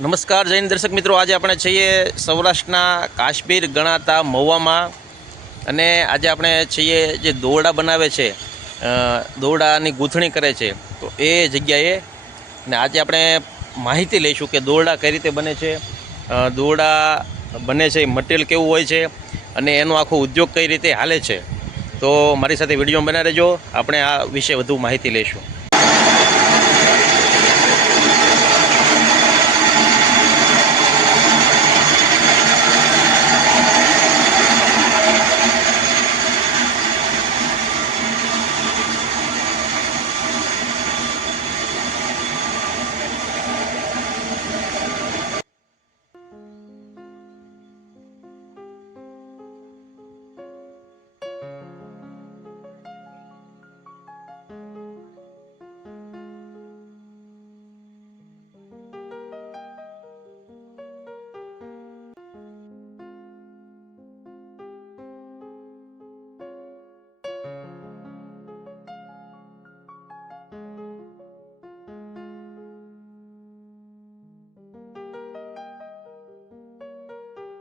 નમસ્કાર, જૈન દર્શક મિત્રો. આજે આપણે છીએ સૌરાષ્ટ્રના કાશ્મીર ગણાતા મહુવામાં અને આજે આપણે છીએ જે દોરડા બનાવે છે દોરડાની ગૂંથણી કરે છે. તો એ જગ્યાએ ને આજે આપણે માહિતી લઈશું કે દોરડા કઈ રીતે બને છે દોરડા બને છે, મટીરિયલ કેવું હોય છે અને એનો આખો ઉદ્યોગ કઈ રીતે હાલે છે. તો મારી સાથે વીડિયો બનાવી રહેજો. આપણે આ વિશે વધુ માહિતી લઈશું.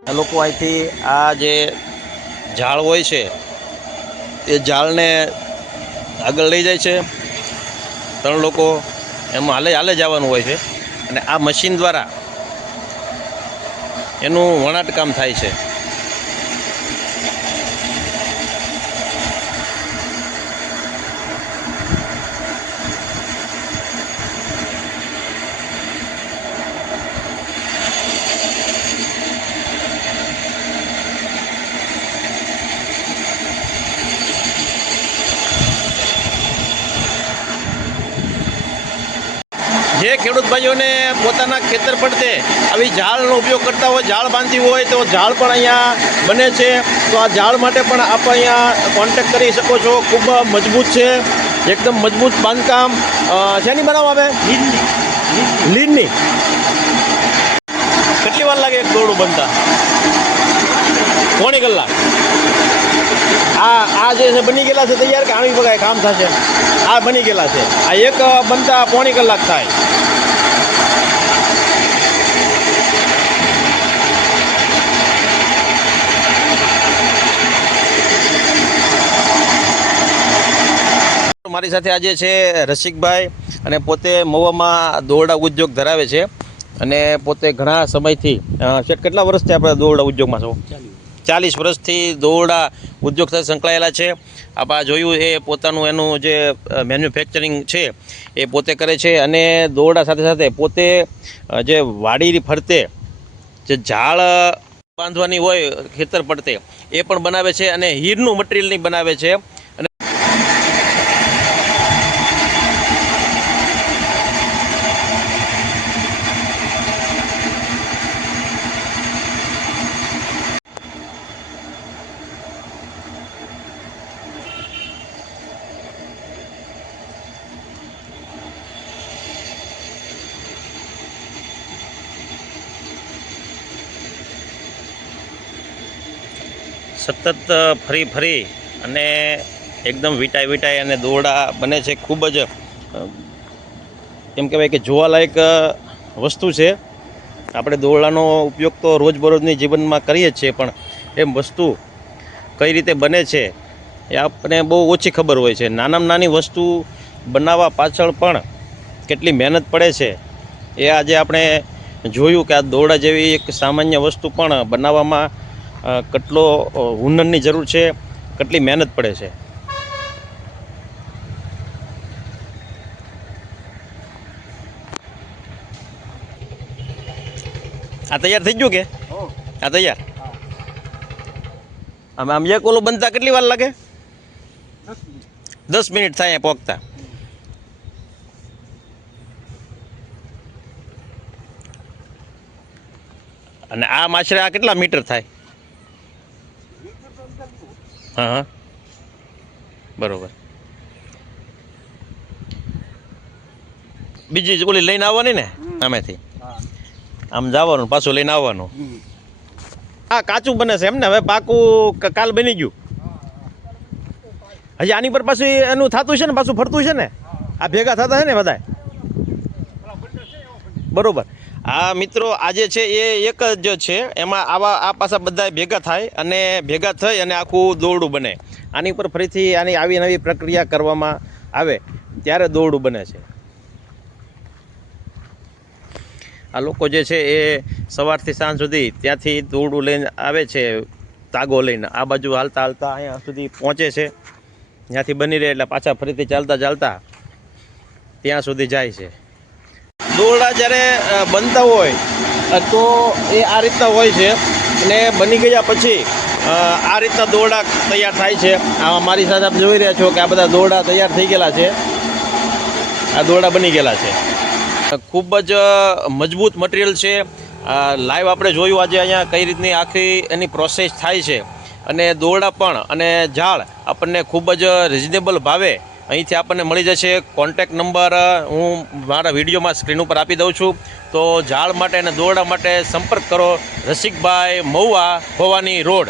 આ લોકો અહીંથી આ જે ઝાડ હોય છે, એ ઝાડને આગળ લઈ જાય છે. ત્રણ લોકો એમાં હાલે હાલે જવાનું હોય છે. અને આ મશીન દ્વારા એનું વણાટ કામ થાય છે. જે ખેડૂત ભાઈઓને પોતાના ખેતર પડતે આવી ઝાડનો ઉપયોગ કરતા હોય, ઝાડ બાંધતી હોય તો ઝાડ પણ અહીંયા બને છે. તો આ ઝાડ માટે પણ આપ અહીંયા કોન્ટેક્ટ કરી શકો છો. ખૂબ મજબૂત છે. એકદમ મજબૂત બાંધકામ. શેની બનાવવા આવે? લીડની. કેટલી વાર લાગે એક દોરડું બનતા? પોણી કલાક. આ આ જે છે, બની ગયેલા છે, તૈયાર કે આમી પગાય કામ થશે? આ બની ગયેલા છે. આ એક બનતા પોણી કલાક થાય. મારી સાથે આજે છે રસિકભાઈ અને પોતે મવામાં દોરડા ઉદ્યોગ ધરાવે છે. અને પોતે ઘણા સમયથી કેટલા વર્ષથી આપણે દોરડા ઉદ્યોગમાં છો? ચાલીસ વર્ષથી દોરડા ઉદ્યોગ સાથે સંકળાયેલા છે. આપણા જોયું એ પોતાનું એનું જે મેન્યુફેક્ચરિંગ છે, એ પોતે કરે છે અને દોરડા સાથે સાથે પોતે જે વાડી ફરતે, જે ઝાડ બાંધવાની હોય ખેતર પડતે, એ પણ બનાવે છે અને હીરનું મટીરિયલની બનાવે છે અને સતત ફરી ફરી અને એકદમ વીટાઈ વીટાઈ અને દોરડા બને છે. ખૂબ જ એમ કહેવાય કે જોવાલાયક વસ્તુ છે. આપણે દોરડાનો ઉપયોગ તો રોજબરોજની જીવનમાં કરીએ જ છીએ, પણ એમ વસ્તુ કઈ રીતે બને છે એ આપણને બહુ ઓછી ખબર હોય છે. નાનામાં નાની વસ્તુ બનાવવા પાછળ પણ કેટલી મહેનત પડે છે. એ આજે આપણે જોયું કે આ દોરડા જેવી એક સામાન્ય વસ્તુ પણ બનાવવામાં કેટલો હુનરની જરૂર છે કેટલી મહેનત પડે છે? આ તૈયાર થઈ ગયું કે? આ તૈયાર? આમ આમ એક ઓલું બનતા કેટલી વાર લાગે? દસ મિનિટ. થાય પહોંચતા અને આ માછરે આ કેટલા મીટર થાય? હા હા. બરોબર. બીજી ઓલી લઈને આવવાની ને? આમેથી. આમ જવાનું પાછું લઈને આવવાનું. હા કાચું બને છે એમને હવે પાકું કાલ બની ગયું. હજી આની પર પાછું એનું થતું છે ને? પાછું ફરતું છે ને? આ ભેગા થતા છે ને બધાય? બરોબર. આ મિત્રો, આજે છે એ એક જ છે, એમાં આવા આ પાછા બધા ભેગા થાય અને ભેગા થઈ અને આખું દોરડું બને. આની ઉપર ફરીથી આની આવી નવી પ્રક્રિયા કરવામાં આવે ત્યારે દોરડું બને છે. આ લોકો જે છે એ સવારથી સાંજ સુધી ત્યાંથી દોરડું લઈને આવે છે, તાગો લઈને. આ બાજુ હાલતા હાલતા અહીંયા સુધી પહોંચે છે. ત્યાંથી બની રહે એટલે પાછા ફરીથી ચાલતા ચાલતા ત્યાં સુધી જાય છે. દોરડા જ્યારે બનતા હોય તો એ આ રીતના હોય છે. અને બની ગયા પછી આ રીતના દોરડા તૈયાર થાય છે. આ મારી સાથે આપ જોઈ રહ્યા છો કે આ બધા દોરડા તૈયાર થઈ ગયેલા છે. આ દોરડા બની ગયેલા છે. ખૂબ જ મજબૂત મટીરિયલ છે. લાઈવ આપણે જોયું આજે અહીંયા કઈ રીતની આખી એની પ્રોસેસ થાય છે. અને દોરડા પણ અને ઝાડ આપણને ખૂબ જ રિઝનેબલ ભાવે અહીંથી આપણને મળી જશે કોન્ટેક નંબર હું મારા વિડીયોમાં સ્ક્રીન ઉપર આપી દઉં છું. તો ઝાડ માટે અને દોરડા માટે સંપર્ક કરો રસિકભાઈ મહુવા ભવાની રોડ.